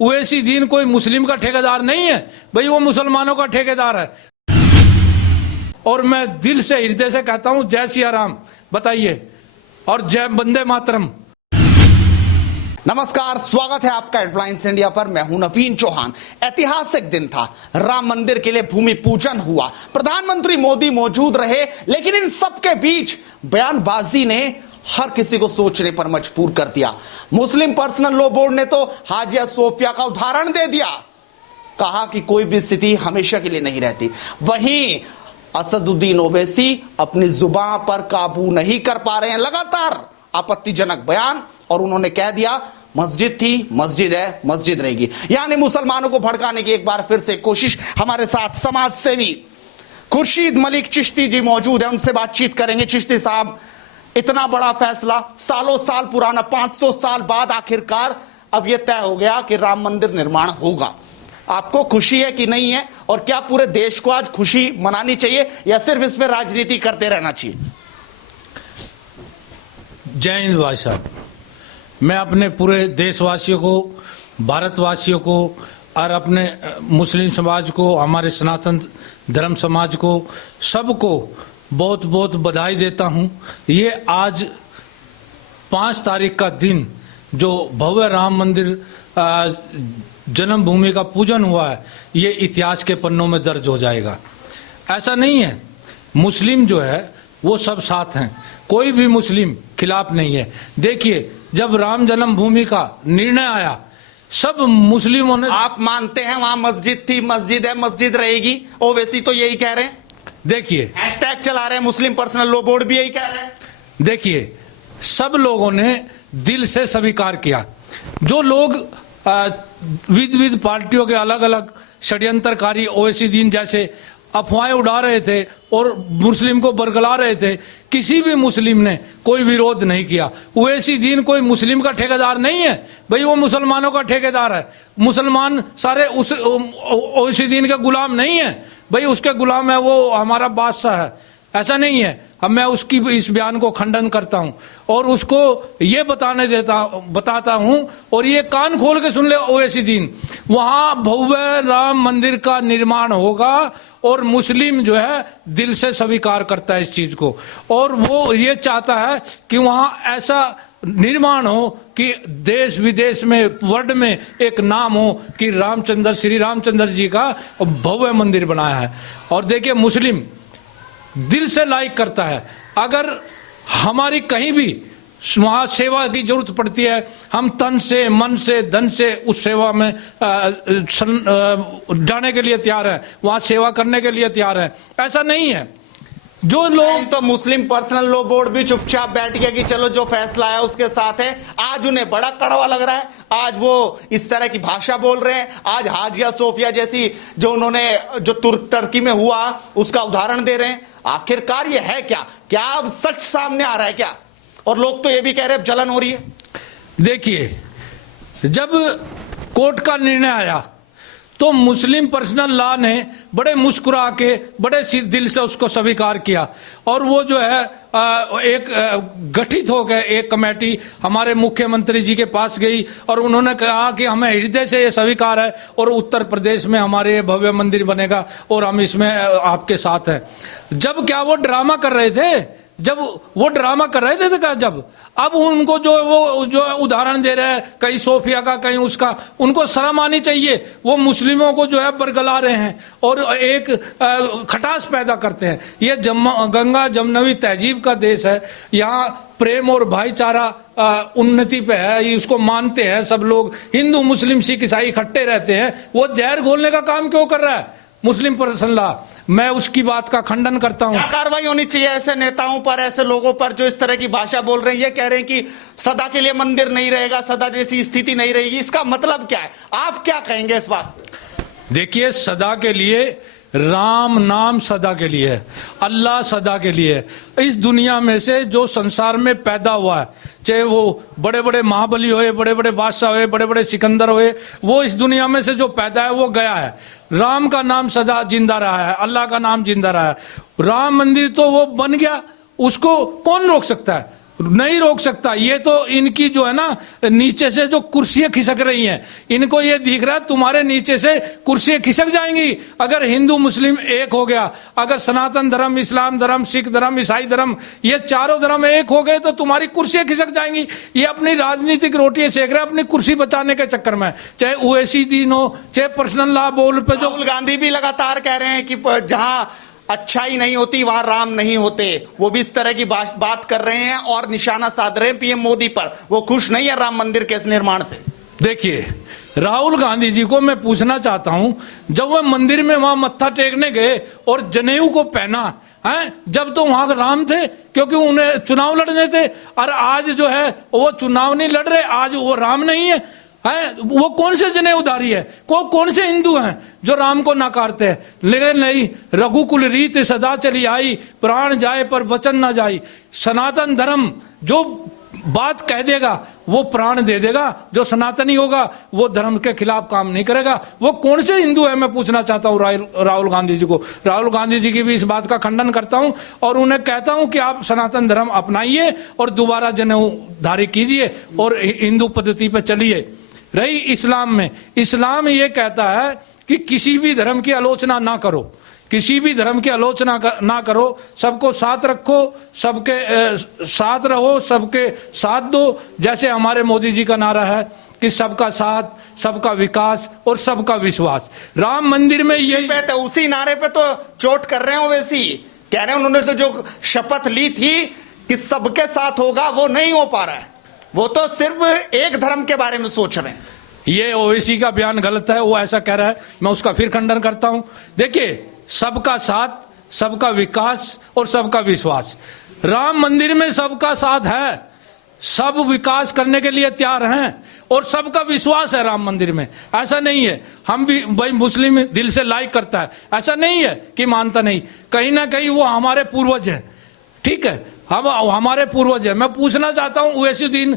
ओवैसी दीन कोई मुस्लिम का ठेकेदार नहीं है भाई, वो मुसलमानों का ठेकेदार है। और मैं दिल से हृदय से कहता हूं जय सिया राम बताइए और जय वंदे मातरम। नमस्कार, स्वागत है आपका हेडलाइंस इंडिया पर। मैं हूं नवीन चौहान। ऐतिहासिक दिन था, राम मंदिर के लिए भूमि पूजन हुआ, प्रधानमंत्री मोदी मौजूद रहे, लेकिन इन सबके बीच बयानबाजी ने हर किसी को सोचने पर मजबूर कर दिया। मुस्लिम पर्सनल लॉ बोर्ड ने तो हाजिया सोफिया का उदाहरण दे दिया, कहा कि कोई भी स्थिति हमेशा के लिए नहीं रहती। वहीं असदुद्दीन ओवैसी अपनी जुबान पर काबू नहीं कर पा रहे हैं, लगातार आपत्तिजनक बयान, और उन्होंने कह दिया मस्जिद थी, मस्जिद है, मस्जिद रहेगी। यानी मुसलमानों को भड़काने की एक बार फिर से कोशिश। हमारे साथ समाज सेवी खुर्शीद मलिक चिश्ती जी मौजूद है, उनसे बातचीत करेंगे। चिश्ती साहब, इतना बड़ा फैसला, सालों साल पुराना, 500 साल बाद आखिरकार अब यह तय हो गया कि राम मंदिर निर्माण होगा। आपको खुशी है कि नहीं है, और क्या पूरे देश को आज खुशी मनानी चाहिए या सिर्फ इसमें राजनीति करते रहना चाहिए? जय हिंद भाई साहब। मैं अपने पूरे देशवासियों को, भारतवासियों को और अपने मुस्लिम समाज को, हमारे सनातन धर्म समाज को, सबको बहुत बहुत बधाई देता हूं। ये आज 5 तारीख का दिन जो भव्य राम मंदिर जन्मभूमि का पूजन हुआ है, ये इतिहास के पन्नों में दर्ज हो जाएगा। ऐसा नहीं है, मुस्लिम जो है वो सब साथ हैं, कोई भी मुस्लिम खिलाफ नहीं है। देखिए, जब राम जन्मभूमि का निर्णय आया, सब मुस्लिमों ने। आप मानते हैं वहां मस्जिद थी, मस्जिद है, मस्जिद रहेगी? ओवैसी तो यही कह रहे हैं। देखिए, हैशटैग चला रहे हैं, मुस्लिम पर्सनल लॉ बोर्ड भी यही कह रहे हैं। देखिए, सब लोगों ने दिल से स्वीकार किया। जो लोग विविध पार्टियों के अलग अलग षड्यंत्रकारी ओवैसी दीन जैसे अफवाहें उड़ा रहे थे और मुस्लिम को बरगला रहे थे, किसी भी मुस्लिम ने कोई विरोध नहीं किया। ओवैसी दीन कोई मुस्लिम का ठेकेदार नहीं है भाई, वो मुसलमानों का ठेकेदार है। मुसलमान सारे उस ओवैसी दीन के गुलाम नहीं है भाई, उसके गुलाम है वो हमारा बादशाह है। ऐसा नहीं है। अब मैं उसकी इस बयान को खंडन करता हूं और उसको ये बताता हूं, और ये कान खोल के सुन ले ओवैसी दीन, वहां भव्य राम मंदिर का निर्माण होगा और मुस्लिम जो है दिल से स्वीकार करता है इस चीज को, और वो ये चाहता है कि वहां ऐसा निर्माण हो कि देश विदेश में, वर्ल्ड में एक नाम हो कि रामचंद्र, श्री रामचंद्र जी का भव्य मंदिर बनाया है। और देखिए, मुस्लिम दिल से लाइक करता है। अगर हमारी कहीं भी वहाँ सेवा की जरूरत पड़ती है, हम तन से, मन से, धन से उस सेवा में जाने के लिए तैयार हैं, वहाँ सेवा करने के लिए तैयार हैं। ऐसा नहीं है। जो लोग तो मुस्लिम पर्सनल लॉ बोर्ड भी चुपचाप बैठ गया कि चलो जो फैसला है उसके साथ है। आज उन्हें बड़ा कड़वा लग रहा है, आज वो इस तरह की भाषा बोल रहे हैं। आज हाजिया सोफिया जैसी जो उन्होंने जो तुर्की में हुआ उसका उदाहरण दे रहे हैं। आखिरकार ये है क्या? क्या अब सच सामने आ रहा है क्या? और लोग तो ये भी कह रहे हैं जलन हो रही है। देखिए, जब कोर्ट का निर्णय आया तो मुस्लिम पर्सनल लॉ ने बड़े मुस्कुरा के, बड़े दिल से उसको स्वीकार किया, और वो जो है एक गठित हो गए एक कमेटी हमारे मुख्यमंत्री जी के पास गई और उन्होंने कहा कि हमें हृदय से ये स्वीकार है और उत्तर प्रदेश में हमारे भव्य मंदिर बनेगा और हम इसमें आपके साथ हैं। जब क्या वो ड्रामा कर रहे थे? जब वो ड्रामा कर रहे थे तो जब अब उनको जो उदाहरण दे रहे हैं, कहीं सोफिया का, कहीं उसका, उनको शर्म आनी चाहिए। वो मुस्लिमों को जो है बरगला रहे हैं और एक खटास पैदा करते हैं। ये गंगा जमनवी तहजीब का देश है, यहाँ प्रेम और भाईचारा उन्नति पे है, इसको मानते हैं सब लोग। हिंदू, मुस्लिम, सिख, ईसाई इकट्ठे रहते हैं। वो जहर घोलने का काम क्यों कर रहा है मुस्लिम पर्सनल लॉ? मैं उसकी बात का खंडन करता हूं। क्या कार्रवाई होनी चाहिए ऐसे नेताओं पर, ऐसे लोगों पर जो इस तरह की भाषा बोल रहे हैं? ये कह रहे हैं कि सदा के लिए मंदिर नहीं रहेगा, सदा जैसी स्थिति नहीं रहेगी। इसका मतलब क्या है? आप क्या कहेंगे इस बात? देखिए, सदा के लिए राम नाम सदा के लिए है, अल्लाह सदा के लिए है। इस दुनिया में से जो संसार में पैदा हुआ है, चाहे वो बड़े बड़े महाबली होए, बड़े बड़े बादशाह होए, बड़े बड़े सिकंदर होए, वो इस दुनिया में से जो पैदा है वो गया है। राम का नाम सदा जिंदा रहा है, अल्लाह का नाम जिंदा रहा है। राम मंदिर तो वो बन गया, उसको कौन रोक सकता है? नहीं रोक सकता। ये तो इनकी जो है ना नीचे से जो कुर्सियां खिसक रही हैं, इनको ये दिख रहा है तुम्हारे नीचे से कुर्सियां खिसक जाएंगी अगर हिंदू मुस्लिम एक हो गया, अगर सनातन धर्म, इस्लाम धर्म, सिख धर्म, ईसाई धर्म, ये चारों धर्म एक हो गए तो तुम्हारी कुर्सियां खिसक जाएंगी। ये अपनी राजनीतिक रोटियां सेक रहे हैं अपनी कुर्सी बचाने के चक्कर में, चाहे ओवैसी दीन हो, चाहे पर्सनल लॉ बोर्ड पे जो राहुल गांधी भी लगातार कह रहे हैं कि जहां अच्छाई नहीं होती वहां राम नहीं होते, वो भी इस तरह की बात कर रहे हैं और निशाना साध रहे हैं पीएम मोदी पर। वो खुश नहीं है राम मंदिर के इस निर्माण से। देखिए, राहुल गांधी जी को मैं पूछना चाहता हूं, जब वह मंदिर में वहां मत्था टेकने गए और जनेऊ को पहना है, जब तो वहां राम थे क्योंकि उन्हें चुनाव लड़ने थे, और आज जो है वो चुनाव नहीं लड़ रहे, आज वो राम नहीं है। वो कौन से जनेऊधारी है, कौन से हिंदू हैं जो राम को नकारते हैं? लेकिन नहीं, रघुकुल रीत सदा चली आई, प्राण जाए पर वचन ना जाई। सनातन धर्म जो बात कह देगा वो प्राण दे देगा, जो सनातनी होगा वो धर्म के खिलाफ काम नहीं करेगा। वो कौन से हिंदू है, मैं पूछना चाहता हूं राहुल गांधी जी को। राहुल गांधी जी की भी इस बात का खंडन करता हूं और उन्हें कहता हूं कि आप सनातन धर्म अपनाइए और दोबारा जनेऊधारी कीजिए और हिंदू पद्धति पर चलिए। रही इस्लाम में, इस्लाम ये कहता है कि किसी भी धर्म की आलोचना ना करो, किसी भी धर्म की आलोचना ना करो, सबको साथ रखो, सबके साथ रहो, सबके साथ दो। जैसे हमारे मोदी जी का नारा है कि सबका साथ, सबका विकास और सबका विश्वास। राम मंदिर में ये तो उसी नारे पे तो चोट कर रहे हो। वैसी कह रहे हैं उन्होंने तो जो शपथ ली थी कि सबके साथ होगा वो नहीं हो पा रहा है, वो तो सिर्फ एक धर्म के बारे में सोच रहे हैं। ये ओवैसी का बयान गलत है, वो ऐसा कह रहा है, मैं उसका फिर खंडन करता हूं। देखिए, सबका साथ, सबका विकास और सबका विश्वास। राम मंदिर में सबका साथ है, सब विकास करने के लिए तैयार हैं और सबका विश्वास है राम मंदिर में। ऐसा नहीं है हम भी भाई मुस्लिम दिल से लाइक करता है, ऐसा नहीं है कि मानता नहीं, कहीं ना कहीं वो हमारे पूर्वज हैं, ठीक है, हम हमारे पूर्वज है। मैं पूछना चाहता हूं ओवैसीउद्दीन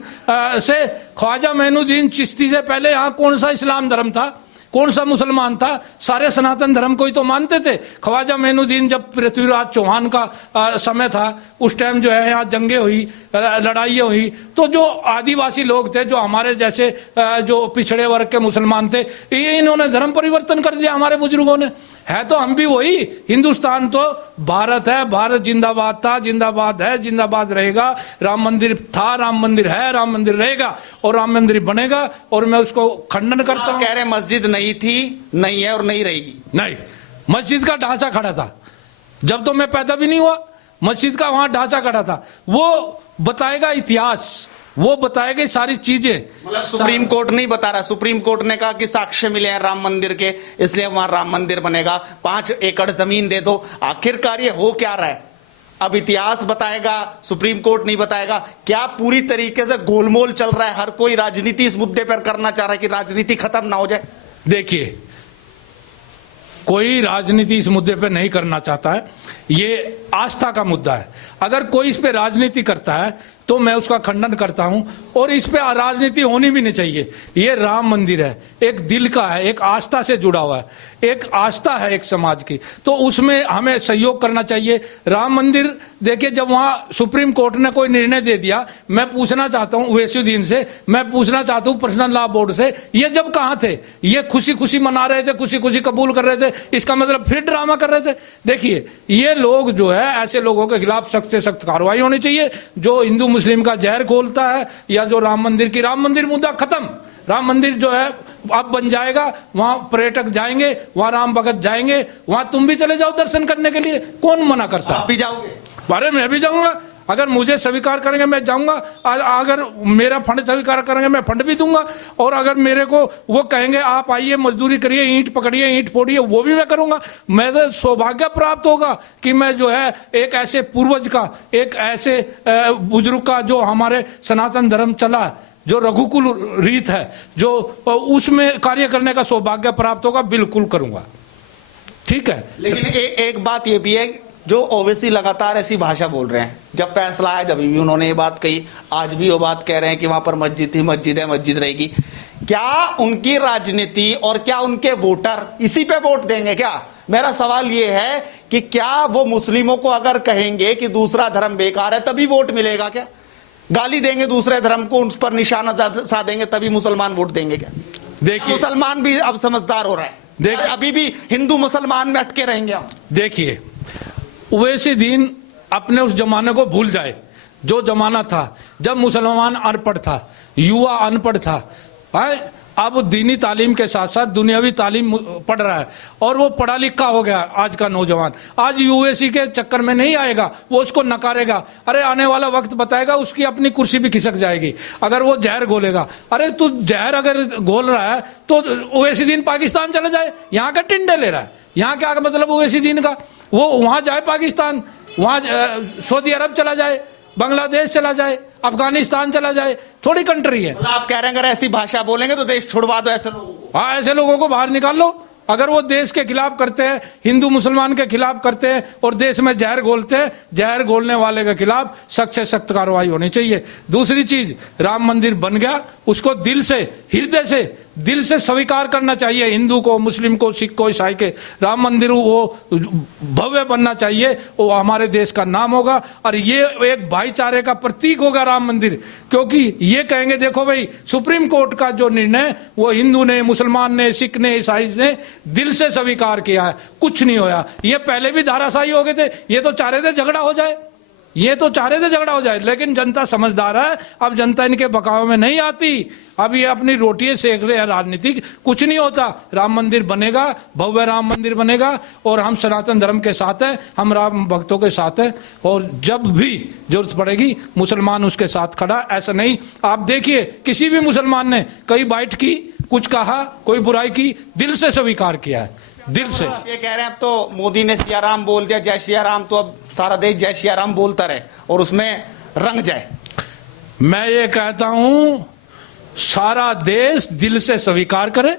से, ख्वाजा मोइनुद्दीन चिश्ती से पहले यहाँ कौन सा इस्लाम धर्म था, कौन सा मुसलमान था? सारे सनातन धर्म को ही तो मानते थे। ख्वाजा मोइनुद्दीन जब पृथ्वीराज चौहान का समय था, उस टाइम जो है यहाँ जंगे हुई, लड़ाइयाँ हुई, तो जो आदिवासी लोग थे, जो हमारे जैसे जो पिछड़े वर्ग के मुसलमान थे, ये इन्होंने धर्म परिवर्तन कर दिया हमारे बुजुर्गों ने। है तो हम भी वही, हिंदुस्तान तो भारत है, भारत जिंदाबाद था, जिंदाबाद है, जिंदाबाद रहेगा। राम मंदिर था, राम मंदिर है, राम मंदिर रहेगा और राम मंदिर बनेगा। और मैं उसको खंडन करता हूं। कह रहे मस्जिद नहीं थी, नहीं है और नहीं रहेगी। नहीं, मस्जिद का ढांचा खड़ा था, जब तो मैं पैदा भी नहीं हुआ मस्जिद का वहां ढांचा खड़ा था। वो बताएगा इतिहास, वो बताएगा सारी चीजें। मतलब सुप्रीम कोर्ट नहीं बता रहा, सुप्रीम कोर्ट ने कहा कि साक्ष्य मिले हैं राम मंदिर के, इसलिए वहां राम मंदिर बनेगा। 5 एकड़ जमीन दे दो। आखिरकार ये हो क्या रहा है? अब इतिहास बताएगा, सुप्रीम कोर्ट नहीं बताएगा। क्या पूरी तरीके से गोलमोल चल रहा है? हर कोई राजनीति इस मुद्दे पर करना चाह रहा है कि राजनीति खत्म ना हो जाए। देखिए, कोई राजनीति इस मुद्दे पे नहीं करना चाहता है, ये आस्था का मुद्दा है। अगर कोई इस पे राजनीति करता है तो मैं उसका खंडन करता हूं और इस पे राजनीति होनी भी नहीं चाहिए। ये राम मंदिर है, एक दिल का है, एक आस्था से जुड़ा हुआ है, एक आस्था है एक समाज की, तो उसमें हमें सहयोग करना चाहिए। राम मंदिर देखिए, जब वहां सुप्रीम कोर्ट ने कोई निर्णय दे दिया, मैं पूछना चाहता हूं ओवैसीउद्दीन से, मैं पूछना चाहता हूं पर्सनल लॉ बोर्ड से, ये जब कहां थे? ये खुशी खुशी मना रहे थे, खुशी खुशी कबूल कर रहे थे, इसका मतलब फिर ड्रामा कर रहे थे। देखिए, ये लोग जो है, ऐसे लोगों के खिलाफ सख्त से सख्त कार्रवाई होनी चाहिए, जो हिंदू मुस्लिम का जहर खोलता है, या जो राम मंदिर मुद्दा खत्म, राम मंदिर जो है अब बन जाएगा, वहां पर्यटक जाएंगे, वहां राम भगत जाएंगे, वहां तुम भी चले जाओ दर्शन करने के लिए, कौन मना करता? आप भी जाओगे? अरे मैं भी जाऊंगा, अगर मुझे स्वीकार करेंगे मैं जाऊंगा, अगर मेरा फंड स्वीकार करेंगे मैं फंड भी दूंगा, और अगर मेरे को वो कहेंगे आप आइए मजदूरी करिए, ईंट पकड़िए, ईंट फोड़िए, वो भी मैं करूंगा। मैं तो सौभाग्य प्राप्त होगा कि मैं जो है एक ऐसे पूर्वज का, एक ऐसे बुजुर्ग का, जो हमारे सनातन धर्म चला है, जो रघुकुल रीत है, जो उसमें कार्य करने का सौभाग्य प्राप्त होगा, बिल्कुल करूंगा। ठीक है, लेकिन एक बात ये भी है, जो ओवैसी लगातार ऐसी भाषा बोल रहे हैं, जब फैसला आया जब भी उन्होंने ये बात कही, आज भी वो बात कह रहे हैं कि वहां पर मस्जिद थी, मस्जिद है, मस्जिद रहेगी। क्या उनकी राजनीति और क्या उनके वोटर इसी पे वोट देंगे क्या? मेरा सवाल ये है कि क्या वो मुस्लिमों को अगर कहेंगे कि दूसरा धर्म बेकार है तभी वोट मिलेगा क्या? गाली देंगे दूसरे धर्म को, उस पर निशाना साधेंगे, तभी मुसलमान वोट देंगे क्या? देखिए, मुसलमान भी अब समझदार हो रहा है, अभी भी हिंदू मुसलमान में अटके रहेंगे हम। देखिए, ओवैसी दीन अपने उस जमाने को भूल जाए, जो जमाना था जब मुसलमान अनपढ़ था, युवा अनपढ़ था। अब दीनी तालीम के साथ साथ दुनियावी तालीम पढ़ रहा है और वो पढ़ा लिखा हो गया आज का नौजवान। आज यूएसी के चक्कर में नहीं आएगा, वो उसको नकारेगा। अरे आने वाला वक्त बताएगा, उसकी अपनी कुर्सी भी खिसक जाएगी अगर वो जहर घोलेगा। अरे तू जहर अगर घोल रहा है तो ओवैसी दीन पाकिस्तान चला जाए, यहाँ का टिंडे ले रहा है, यहाँ क्या मतलब ओवैसी दीन का, वो वहां जाए पाकिस्तान, वहां सऊदी अरब चला जाए, बांग्लादेश चला जाए, अफगानिस्तान चला जाए, थोड़ी कंट्री है। आप कह रहे हैं अगर ऐसी भाषा बोलेंगे तो देश छुड़वा दो ऐसे लोगों को। हाँ, ऐसे लोगों को बाहर निकाल लो। अगर वो देश के खिलाफ करते हैं, हिंदू मुसलमान के खिलाफ करते हैं और देश में जहर घोलते हैं, जहर घोलने वाले के खिलाफ सख्त से सख्त कार्रवाई होनी चाहिए। दूसरी चीज, राम मंदिर बन गया, उसको दिल से, हृदय से, दिल से स्वीकार करना चाहिए। हिंदू को, मुस्लिम को, सिख को, ईसाई के, राम मंदिर वो भव्य बनना चाहिए, वो हमारे देश का नाम होगा और ये एक भाईचारे का प्रतीक होगा राम मंदिर। क्योंकि ये कहेंगे देखो भाई, सुप्रीम कोर्ट का जो निर्णय वो हिंदू ने, मुसलमान ने, सिख ने, ईसाई ने दिल से स्वीकार किया है, कुछ नहीं होया। ये पहले भी धाराशाही हो गए थे, ये तो चाह रहे थे झगड़ा हो जाए, ये तो चाह रहे थे झगड़ा हो जाए, लेकिन जनता समझदार है। अब जनता इनके बकाव में नहीं आती, अब ये अपनी रोटियां सेक रहे हैं राजनीतिक। कुछ नहीं होता, राम मंदिर बनेगा, भव्य राम मंदिर बनेगा और हम सनातन धर्म के साथ हैं, हम राम भक्तों के साथ हैं और जब भी जरूरत पड़ेगी मुसलमान उसके साथ खड़ा। ऐसा नहीं, आप देखिए किसी भी मुसलमान ने कई बाइट की, कुछ कहा, कोई बुराई की, दिल से स्वीकार किया है, दिल से। ये कह रहे हैं अब तो मोदी ने सिया राम बोल दिया, जय सिया राम, तो अब सारा देश जय सिया राम बोलता रहे और उसमें रंग जाए। मैं ये कहता हूं सारा देश दिल से स्वीकार करे,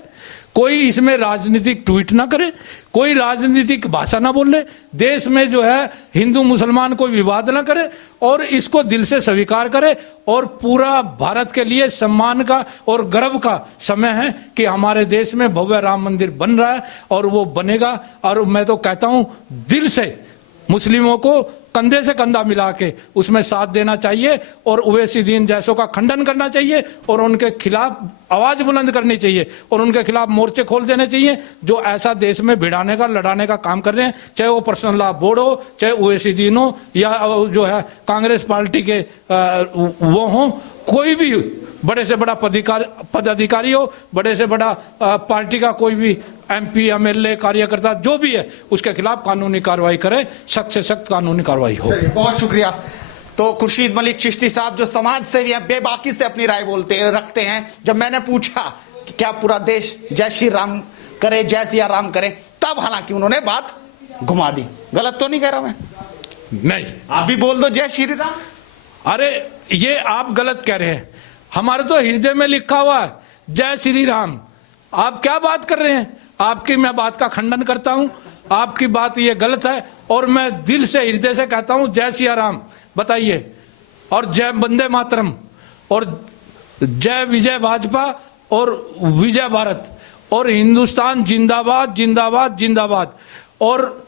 कोई इसमें राजनीतिक ट्वीट ना करे, कोई राजनीतिक भाषा ना बोले, देश में जो है हिंदू मुसलमान कोई विवाद ना करे और इसको दिल से स्वीकार करे। और पूरा भारत के लिए सम्मान का और गर्व का समय है कि हमारे देश में भव्य राम मंदिर बन रहा है और वो बनेगा। और मैं तो कहता हूं दिल से मुस्लिमों को कंधे से कंधा मिला के उसमें साथ देना चाहिए और ओवैसी दीन जैसों का खंडन करना चाहिए और उनके खिलाफ आवाज बुलंद करनी चाहिए और उनके खिलाफ मोर्चे खोल देने चाहिए जो ऐसा देश में भिड़ाने का, लड़ाने का काम कर रहे हैं। चाहे वो पर्सनल लॉ बोर्ड हो, चाहे ओवैसी दीन हो या जो है कांग्रेस पार्टी के वो हो, कोई भी बड़े से बड़ा पदाधिकारी हो, बड़े से बड़ा पार्टी का कोई भी MP, MLA, कार्यकर्ता जो भी है, उसके खिलाफ कानूनी कार्रवाई करे, सख्त से सख्त कानूनी कार्रवाई हो। बहुत शुक्रिया। तो खुर्शीद मलिक चिश्ती साहब जो समाज सेवी हैं, बेबाकी से अपनी राय रखते हैं। जब मैंने पूछा कि क्या पूरा देश जय श्री राम करे, जय सिया राम करे, तब हालांकि उन्होंने बात घुमा दी। गलत तो नहीं कह रहा मैं? नहीं, आप भी बोल दो जय श्री राम। अरे ये आप गलत कह रहे हैं, हमारे तो हृदय में लिखा हुआ है जय श्री राम। आप क्या बात कर रहे हैं? आपकी मैं बात का खंडन करता हूं, आपकी बात ये गलत है और मैं दिल से, हृदय से कहता हूं जय सिया राम। बताइए, और जय वंदे मातरम और जय विजय भाजपा और विजय भारत और हिंदुस्तान जिंदाबाद जिंदाबाद जिंदाबाद। और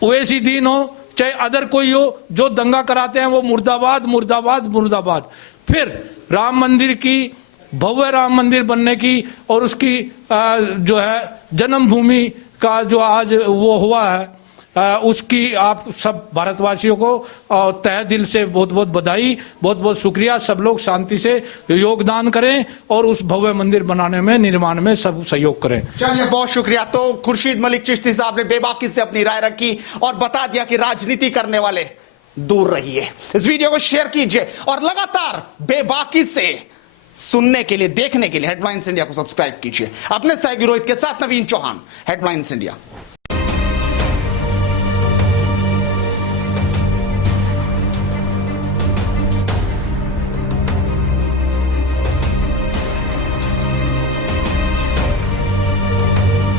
ओवैसी दीन हो चाहे अदर कोई हो, जो दंगा कराते हैं वो मुर्दाबाद मुर्दाबाद मुर्दाबाद। फिर राम मंदिर की, भव्य राम मंदिर बनने की और उसकी जो है जन्मभूमि का जो आज वो हुआ है, उसकी आप सब भारतवासियों को तहे दिल से बहुत बहुत बधाई, बहुत बहुत शुक्रिया। सब लोग शांति से योगदान करें और उस भव्य मंदिर बनाने में, निर्माण में सब सहयोग करें। चलिए, बहुत शुक्रिया। तो खुर्शीद मलिक चिश्ती साहब ने बेबाकी से अपनी राय रखी और बता दिया कि राजनीति करने वाले दूर रहिए। इस वीडियो को शेयर कीजिए और लगातार बेबाकी से सुनने के लिए, देखने के लिए हेडलाइंस इंडिया को सब्सक्राइब कीजिए। अपने सहयोगी रोहित के साथ नवीन चौहान, हेडलाइंस इंडिया।